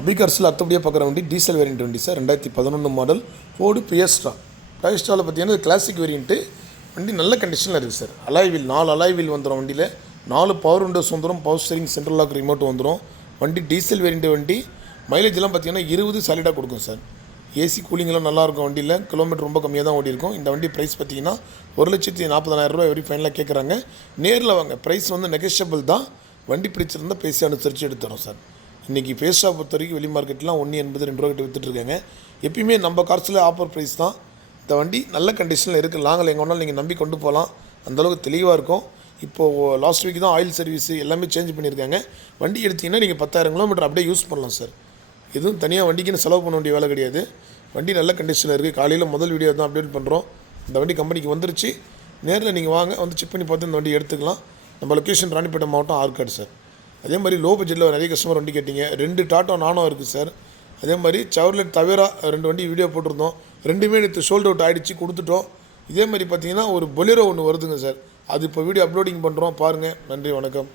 அபிகார்ஸில் அடுத்தபடியாக பார்க்குற வண்டி டீசல் வேரியண்ட் வண்டி சார். 2011 model Ford Fiesta. ஃபியஸ்டாவில் பார்த்தீங்கன்னா கிளாசிக் வேரியண்ட்டு வண்டி நல்ல கண்டிஷனில் இருக்குது sir. Alloy wheel 4 alloy wheel வந்துடும் வண்டியில். 4 பவர் விண்டோஸ் வந்துடும். Power steering, central lock, remote வந்துடும். வண்டி டீசல் வேரியண்ட் வண்டி. மைலேஜ்லாம் பார்த்தீங்கன்னா 20 சாலிடாக கொடுக்கும் சார். ஏசி கூலிங்லாம் நல்லாயிருக்கும் வண்டியில். கிலோமீட்டர் ரொம்ப கம்மியாக தான் ஓடி இருக்கும். இந்த வண்டி ப்ரைஸ் பார்த்தீங்கன்னா 1,40,000 ரூபா வெரி ஃபைனலாக கேட்குறாங்க. நேரில் வாங்க, ப்ரைஸ் வந்து நெகோஷியபிள் தான். வண்டி பிடிச்சிருந்தால் பேசி அனுசரித்து எடுத்துறோம் சார். இன்றைக்கி ஃபியஸ்டா பொறுத்த வரைக்கும் வெளி மார்க்கெட்லாம் 1,80 2 ரூபா கிட்ட விற்றுட்ருக்காங்க. எப்பயுமே நம்ம கார்ஸில் ஆஃபர் ப்ரைஸ் தான். இந்த வண்டி நல்ல கண்டிஷனில் இருக்குது. லாங்கில் எங்கே வேணாலும் நீங்கள் நம்பி கொண்டு போகலாம். அந்தளவுக்கு தெளிவாக இருக்கும். இப்போது லாஸ்ட் வீக் தான் ஆயில் சர்வீஸு எல்லாமே சேஞ்ச் பண்ணியிருக்காங்க. வண்டி எடுத்திங்கன்னா நீங்கள் 10,000 கிலோமீட்டர் அப்படியே யூஸ் பண்ணலாம் சார். எதுவும் தனியாக வண்டிக்குன்னு செலவு பண்ண வேண்டிய வேலை கிடையாது. வண்டி நல்ல கண்டிஷனில் இருக்குது. காலையில் முதல் வீடியோ தான் அப்டேட் பண்ணுறோம். இந்த வண்டி கம்பெனிக்கு வந்துருச்சு. நேரில் நீங்கள் வாங்க, வந்து செக் பண்ணி பார்த்து இந்த வண்டி எடுத்துக்கலாம். நம்ம லொக்கேஷன் ராணிப்பேட்டை மாவட்டம், ஆற்காடு சார். அதே மாதிரி லோ பட்ஜெட்டில் நிறைய கஸ்டமர் வண்டி கேட்டிங்க. 2 டாட்டா நானோ இருக்குது சார். அதே மாதிரி செவர்லெட் தவேரா 2 வண்டி வீடியோ போட்டிருந்தோம். 2மே எடுத்து சோல்ட் அவுட் ஆகிடுச்சு, கொடுத்துட்டோம். இதே மாதிரி பார்த்தீங்கன்னா ஒரு பொலேரோ ஒன்று வருதுங்க சார். அது இப்போ வீடியோ அப்லோடிங் பண்ணுறோம், பாருங்கள். நன்றி, வணக்கம்.